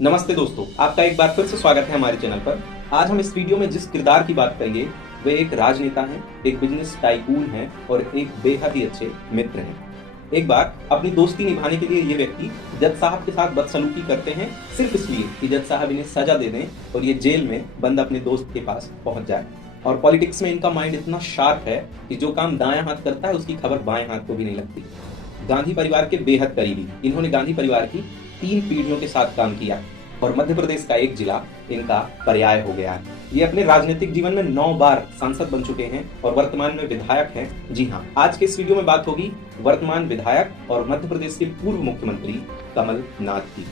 नमस्ते दोस्तों, आपका एक बार फिर से स्वागत है हमारे चैनल पर। आज हम इस वीडियो में जिस किरदार की बात करेंगे वे एक राजनेता हैं, एक बिजनेस टाइकून हैं और एक बेहद ही अच्छे मित्र हैं। एक बार अपनी दोस्ती निभाने के लिए ये व्यक्ति जज साहब के साथ बदसलूकी करते हैं, सिर्फ इसलिए कि जज साहब इन्हें सजा दे दें और ये जेल में बंद अपने दोस्त के पास पहुंच जाए। और पॉलिटिक्स में इनका माइंड इतना शार्प है कि जो काम दायां हाथ करता है उसकी खबर बाएं हाथ को भी नहीं लगती। गांधी परिवार के बेहद करीबी, इन्होंने गांधी परिवार की 3 पीढ़ियों के साथ काम किया और मध्य प्रदेश का एक जिला इनका पर्याय हो गया है। ये अपने राजनीतिक जीवन में 9 बार सांसद बन चुके हैं और वर्तमान में विधायक हैं। जी हाँ, आज के इस वीडियो में बात होगी वर्तमान विधायक और मध्य प्रदेश के पूर्व मुख्यमंत्री कमलनाथ की।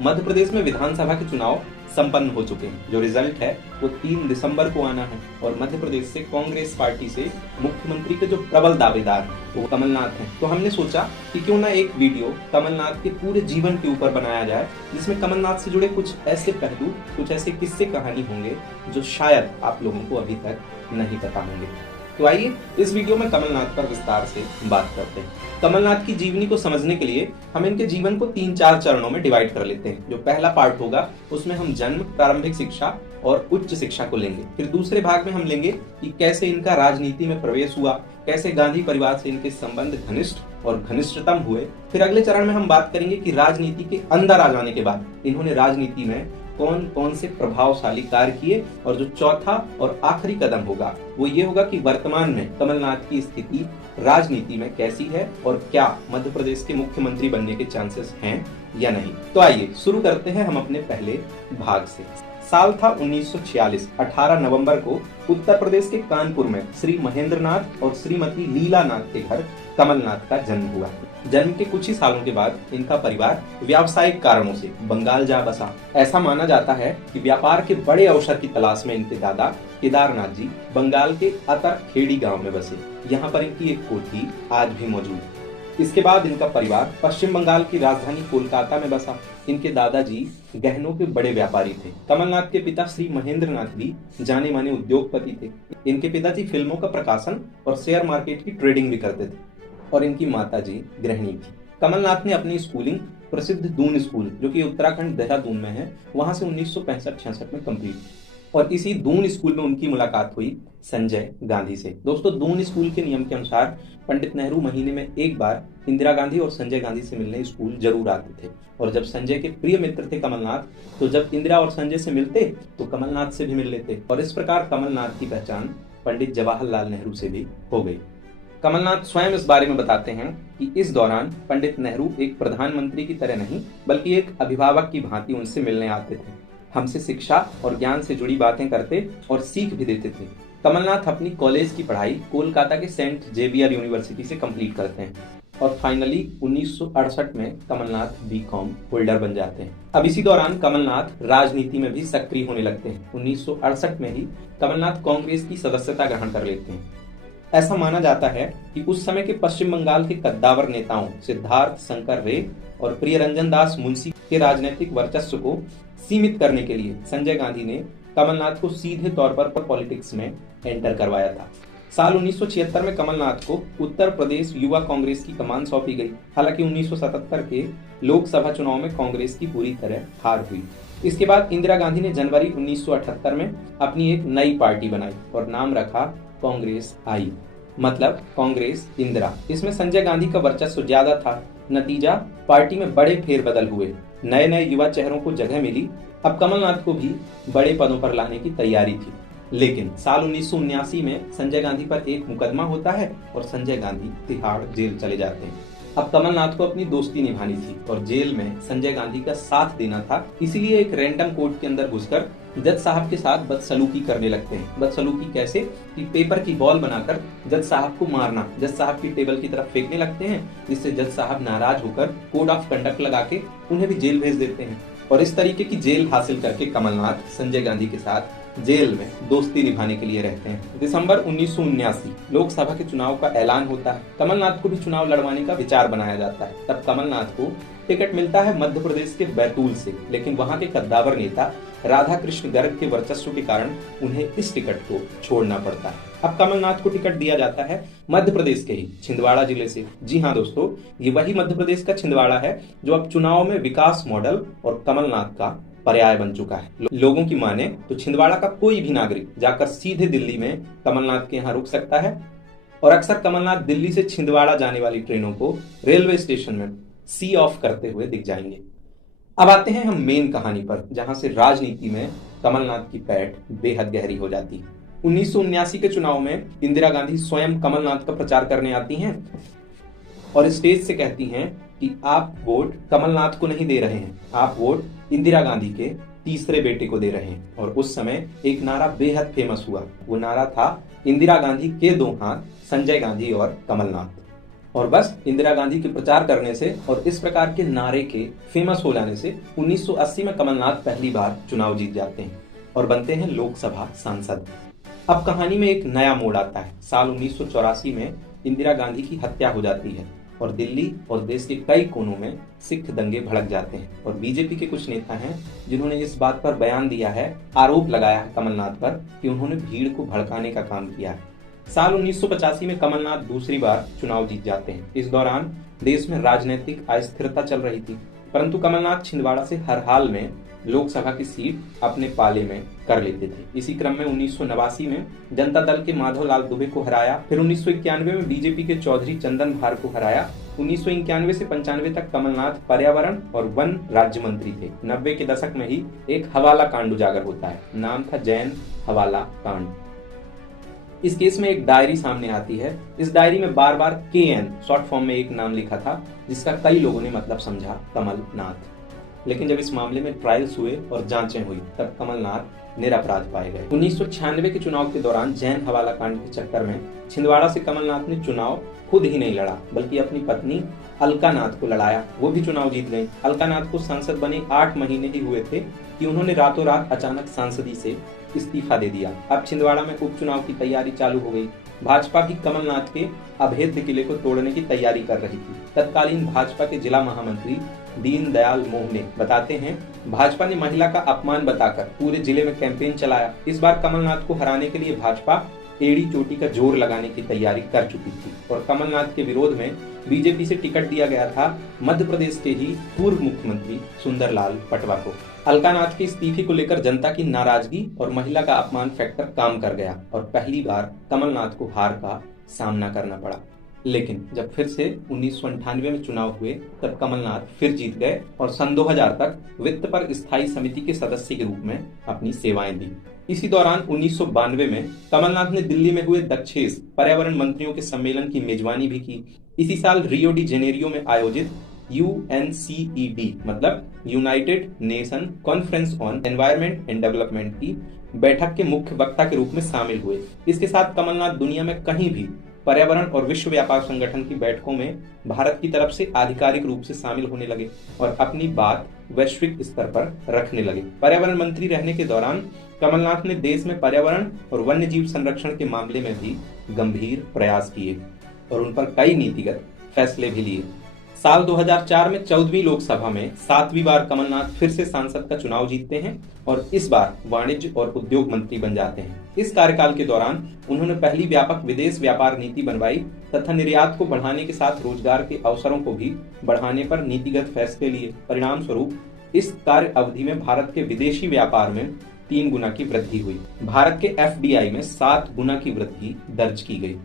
मध्य प्रदेश में विधानसभा के चुनाव संपन्न हो चुके हैं। जो रिजल्ट है वो 3 दिसंबर को आना है और मध्य प्रदेश से कांग्रेस पार्टी से मुख्यमंत्री के जो प्रबल दावेदार हैं वो कमलनाथ हैं। तो हमने सोचा कि क्यों ना एक वीडियो कमलनाथ के पूरे जीवन के ऊपर बनाया जाए, जिसमें कमलनाथ से जुड़े कुछ ऐसे पहलू, कुछ ऐसे किस्से कहानी होंगे जो शायद आप लोगों को अभी तक नहीं पता होंगे। तो आइए इस वीडियो में कमलनाथ पर विस्तार से बात करते हैं। कमलनाथ की जीवनी को समझने के लिए हम इनके जीवन को 3-4 चरणों में डिवाइड कर लेते हैं। जो पहला पार्ट होगा उसमें हम जन्म, प्रारंभिक शिक्षा और उच्च शिक्षा को लेंगे। फिर दूसरे भाग में हम लेंगे कि कैसे इनका राजनीति में प्रवेश हुआ, कैसे गांधी परिवार से इनके संबंध घनिष्ठ और घनिष्ठतम हुए। फिर अगले चरण में हम बात करेंगे कि राजनीति के अंदर आ जाने के बाद इन्होंने राजनीति में कौन कौन से प्रभावशाली कार्य किए। और जो चौथा और आखिरी कदम होगा वो ये होगा कि वर्तमान में कमलनाथ की स्थिति राजनीति में कैसी है और क्या मध्य प्रदेश के मुख्यमंत्री बनने के चांसेस हैं या नहीं। तो आइए शुरू करते हैं हम अपने पहले भाग से। साल था 1946। 18 नवंबर को उत्तर प्रदेश के कानपुर में श्री महेंद्रनाथ और श्रीमती लीलानाथ के घर कमलनाथ का जन्म हुआ। जन्म के कुछ ही सालों के बाद इनका परिवार व्यावसायिक कारणों से बंगाल जा बसा। ऐसा माना जाता है कि व्यापार के बड़े अवसर की तलाश में इनके दादा केदारनाथ जी बंगाल के अतर खेड़ी गांव में बसे। यहाँ पर इनकी एक कोठी आज भी मौजूद है। इसके बाद इनका परिवार पश्चिम बंगाल की राजधानी कोलकाता में बसा। इनके दादाजी गहनों के बड़े व्यापारी थे। कमलनाथ के पिता श्री महेंद्रनाथ भी जाने माने उद्योगपति थे। इनके पिताजी फिल्मों का प्रकाशन और शेयर मार्केट की ट्रेडिंग भी करते थे और इनकी माताजी गृहिणी थी। कमलनाथ ने अपनी स्कूलिंग प्रसिद्ध दून स्कूल, जो कि उत्तराखंड देहरादून में है, वहां से 1965-66 में कंप्लीट की और इसी दून स्कूल में उनकी मुलाकात हुई संजय गांधी से। दोस्तों, दून स्कूल के नियम के अनुसार पंडित नेहरू महीने में एक बार इंदिरा गांधी और संजय गांधी से मिलने स्कूल जरूर आते थे। और जब संजय के प्रिय मित्र थे कमलनाथ, तो जब इंदिरा और संजय से मिलते तो कमलनाथ से भी मिल लेते और इस प्रकार कमलनाथ की पहचान पंडित जवाहरलाल नेहरू से भी हो गई। कमलनाथ स्वयं इस बारे में बताते हैं कि इस दौरान पंडित नेहरू एक प्रधानमंत्री की तरह नहीं बल्कि एक अभिभावक की भांति उनसे मिलने आते थे, हमसे शिक्षा और ज्ञान से जुड़ी बातें करते और सीख भी देते थे। कमलनाथ अपनी कॉलेज की पढ़ाई कोलकाता के सेंट जेवियर यूनिवर्सिटी से कंप्लीट करते हैं और फाइनली 1968 में कमलनाथ बीकॉम होल्डर बन जाते हैं। अब इसी दौरान कमलनाथ राजनीति में भी सक्रिय होने लगते हैं। 1968 में ही कमलनाथ कांग्रेस की सदस्यता ग्रहण कर लेते हैं। ऐसा माना जाता है कि उस समय के पश्चिम बंगाल के कद्दावर नेताओं सिद्धार्थ शंकर रे और प्रियरंजन दास मुंशी के राजनीतिक वर्चस्व को सीमित करने के लिए संजय गांधी ने कमलनाथ को सीधे तौर पर पॉलिटिक्स में एंटर करवाया था। साल 1976 में कमलनाथ को उत्तर प्रदेश युवा कांग्रेस की कमान सौंपी गई। हालांकि 1977 के लोकसभा चुनाव में कांग्रेस की पूरी तरह हार हुई। इसके बाद इंदिरा गांधी ने जनवरी 1978 में अपनी एक नई पार्टी बनाई और नाम रखा कांग्रेस आई, मतलब कांग्रेस इंदिरा। इसमें संजय गांधी का वर्चस्व ज्यादा था। नतीजा, पार्टी में बड़े फेरबदल हुए, नए नए युवा चेहरों को जगह मिली। अब कमलनाथ को भी बड़े पदों पर लाने की तैयारी थी। लेकिन साल 1979 में संजय गांधी पर एक मुकदमा होता है और संजय गांधी तिहाड़ जेल चले जाते हैं। अब कमलनाथ को अपनी दोस्ती निभानी थी और जेल में संजय गांधी का साथ देना था। इसीलिए एक रैंडम कोर्ट के अंदर घुसकर जज साहब के साथ बदसलूकी करने लगते हैं। बदसलूकी कैसे कि पेपर की बॉल बनाकर जज साहब को मारना, जज साहब की टेबल की तरफ फेंकने लगते हैं, जिससे जज साहब नाराज होकर कोड ऑफ कंडक्ट लगा के उन्हें भी जेल भेज देते हैं। और इस तरीके की जेल हासिल करके कमलनाथ संजय गांधी के साथ जेल में दोस्ती निभाने के लिए रहते हैं। दिसंबर 1979 लोकसभा के चुनाव का ऐलान होता है। कमलनाथ को भी चुनाव लड़वाने का विचार बनाया जाता है। तब कमलनाथ को टिकट मिलता है मध्य प्रदेश के बैतूल से, लेकिन वहां के कद्दावर नेता राधा कृष्ण गर्ग के वर्चस्व के कारण उन्हें इस टिकट को छोड़ना पड़ता है। अब कमलनाथ को टिकट दिया जाता है मध्य प्रदेश के ही छिंदवाड़ा जिले से। जी हाँ दोस्तों, ये वही मध्य प्रदेश का छिंदवाड़ा है जो अब चुनाव में विकास मॉडल और कमलनाथ का पर्याय बन चुका है। लोगों की माने तो छिंदवाड़ा का कोई भी नागरिक जाकर सीधे दिल्ली में कमलनाथ के यहाँ रुक सकता है और अक्सर कमलनाथ दिल्ली से छिंदवाड़ा जाने वाली ट्रेनों को रेलवे स्टेशन में सी ऑफ करते हुए दिख जाएंगे। अब आते हैं हम मेन कहानी पर, जहां से राजनीति में कमलनाथ की पैठ बेहद गहरी हो जाती है। 1979 के चुनाव में इंदिरा गांधी स्वयं कमलनाथ का प्रचार करने आती हैं और स्टेज से कहती हैं कि आप वोट कमलनाथ को नहीं दे रहे हैं, आप वोट इंदिरा गांधी के तीसरे बेटे को दे रहे हैं। और उस समय एक नारा बेहद फेमस हुआ। वो नारा था इंदिरा गांधी के दो हाथ, संजय गांधी और कमलनाथ। और बस इंदिरा गांधी के प्रचार करने से और इस प्रकार के नारे के फेमस हो जाने से 1980 में कमलनाथ पहली बार चुनाव जीत जाते हैं और बनते हैं लोकसभा सांसद। अब कहानी में एक नया मोड़ आता है। साल 1984 में इंदिरा गांधी की हत्या हो जाती है और दिल्ली और देश के कई कोनों में सिख दंगे भड़क जाते हैं और बीजेपी के कुछ नेता हैं जिन्होंने इस बात पर बयान दिया है, आरोप लगाया है कमलनाथ पर कि उन्होंने भीड़ को भड़काने का काम किया है। साल 1985 में कमलनाथ दूसरी बार चुनाव जीत जाते हैं। इस दौरान देश में राजनीतिक अस्थिरता चल रही थी, परंतु कमलनाथ छिंदवाड़ा से हर हाल में लोकसभा की सीट अपने पाले में कर लेते थे। इसी क्रम में 1989 में जनता दल के माधवलाल दुबे को हराया, फिर 1991 में बीजेपी के चौधरी चंदन भार को हराया। 1991 से 95 तक कमलनाथ पर्यावरण और वन राज्य मंत्री थे। 90 के दशक में ही एक हवाला कांड उजागर होता है, नाम था जैन हवाला कांड। इस केस में एक डायरी सामने आती है। इस डायरी में बार बार KN शॉर्ट फॉर्म में एक नाम लिखा था, जिसका कई लोगों ने मतलब समझा कमलनाथ। लेकिन जब इस मामले में ट्रायल्स हुए और जांचें हुई तब कमलनाथ निरपराध पाए गए। 1996 के चुनाव के दौरान जैन हवाला कांड के चक्कर में छिंदवाड़ा से कमलनाथ ने चुनाव खुद ही नहीं लड़ा, बल्कि अपनी पत्नी अलका नाथ को लड़ाया। वो भी चुनाव जीत गई। अलका नाथ को सांसद बने 8 महीने ही हुए थे कि उन्होंने रातों रात अचानक सांसदी से इस्तीफा दे दिया। अब छिंदवाड़ा में उपचुनाव की तैयारी चालू हो गई। भाजपा भी कमलनाथ के अभेद्य किले को तोड़ने की तैयारी कर रही थी। तत्कालीन भाजपा के जिला महामंत्री दीनदयाल मोहने बताते हैं, भाजपा ने महिला का अपमान बताकर पूरे जिले में कैंपेन चलाया। इस बार कमलनाथ को हराने के लिए भाजपा एड़ी चोटी का जोर लगाने की तैयारी कर चुकी थी और कमलनाथ के विरोध में बीजेपी से टिकट दिया गया था मध्य प्रदेश के ही पूर्व मुख्यमंत्री सुंदरलाल पटवा को। अलकानाथ के इस्तीफे को लेकर जनता की नाराजगी और महिला का अपमान फैक्टर काम कर गया और पहली बार कमलनाथ को हार का सामना करना पड़ा। लेकिन जब फिर से 1998 में चुनाव हुए तब कमलनाथ फिर जीत गए और सन 2000 तक वित्त पर स्थायी समिति के सदस्य के रूप में अपनी सेवाएं दी। इसी दौरान 1992 में कमलनाथ ने दिल्ली में हुए दक्षेस पर्यावरण मंत्रियों के सम्मेलन की मेजबानी भी की। इसी साल रियो डी जेनेरियो में आयोजित UNCED मतलब United nation conference on environment and development की बैठक के मुख्य वक्ता के रूप में शामिल हुए। इसके साथ कमलनाथ दुनिया में कहीं भी पर्यावरण और विश्व व्यापार संगठन की बैठकों में भारत की तरफ से आधिकारिक रूप से शामिल होने लगे और अपनी बात वैश्विक स्तर पर रखने लगे। पर्यावरण मंत्री रहने के दौरान कमलनाथ ने देश में पर्यावरण और वन्य जीव संरक्षण के मामले में भी गंभीर प्रयास किए और उन पर कई नीतिगत फैसले भी लिए। साल 2004 में 14वीं लोकसभा में 7वीं बार कमलनाथ फिर से सांसद का चुनाव जीतते हैं और इस बार वाणिज्य और उद्योग मंत्री बन जाते हैं। इस कार्यकाल के दौरान उन्होंने पहली व्यापक विदेश व्यापार नीति बनवाई तथा निर्यात को बढ़ाने के साथ रोजगार के अवसरों को भी बढ़ाने पर नीतिगत फैसले लिए। परिणाम स्वरूप इस कार्य अवधि में भारत के विदेशी व्यापार में 3 गुना की वृद्धि हुई। भारत के FDI में 7 गुना की वृद्धि दर्ज की गई।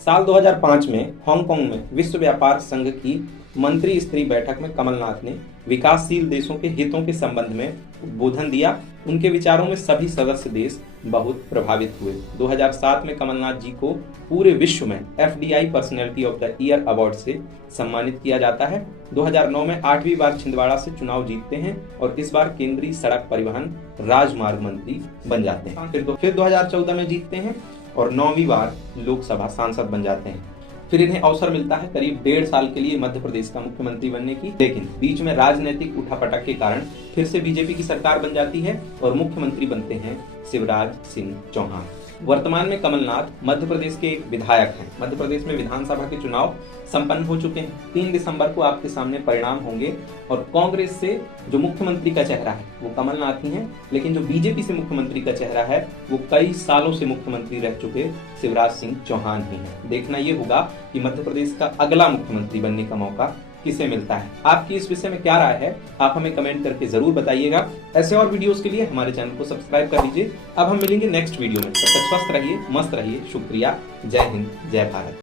साल 2005 में हांगकांग में विश्व व्यापार संघ की मंत्री स्तरीय बैठक में कमलनाथ ने विकासशील देशों के हितों के संबंध में उद्बोधन दिया। उनके विचारों में सभी सदस्य देश बहुत प्रभावित हुए। 2007 में कमलनाथ जी को पूरे विश्व में FDI personality of the year award से सम्मानित किया जाता है। 2009 में 8वीं बार छिंदवाड़ा से चुनाव जीतते हैं और इस बार केंद्रीय सड़क परिवहन राजमार्ग मंत्री बन जाते हैं। फिर 2014 में जीतते हैं और 9वीं बार लोकसभा सांसद बन जाते हैं। फिर इन्हें अवसर मिलता है करीब 1.5 साल के लिए मध्य प्रदेश का मुख्यमंत्री बनने की, लेकिन बीच में राजनीतिक उठापटक के कारण फिर से बीजेपी की सरकार बन जाती है और मुख्यमंत्री बनते हैं शिवराज सिंह चौहान। वर्तमान में कमलनाथ मध्य प्रदेश के एक विधायक हैं। मध्य प्रदेश में विधानसभा के चुनाव संपन्न हो चुके हैं। 3 दिसंबर को आपके सामने परिणाम होंगे और कांग्रेस से जो मुख्यमंत्री का चेहरा है वो कमलनाथ ही है, लेकिन जो बीजेपी से मुख्यमंत्री का चेहरा है वो कई सालों से मुख्यमंत्री रह चुके शिवराज सिंह चौहान ही है। देखना ये होगा कि मध्य प्रदेश का अगला मुख्यमंत्री बनने का मौका किसे मिलता है। आपकी इस विषय में क्या राय है, आप हमें कमेंट करके जरूर बताइएगा। ऐसे और वीडियोस के लिए हमारे चैनल को सब्सक्राइब कर लीजिए। अब हम मिलेंगे नेक्स्ट वीडियो में। तब तक स्वस्थ रहिए, मस्त रहिए। शुक्रिया। जय हिंद, जय भारत।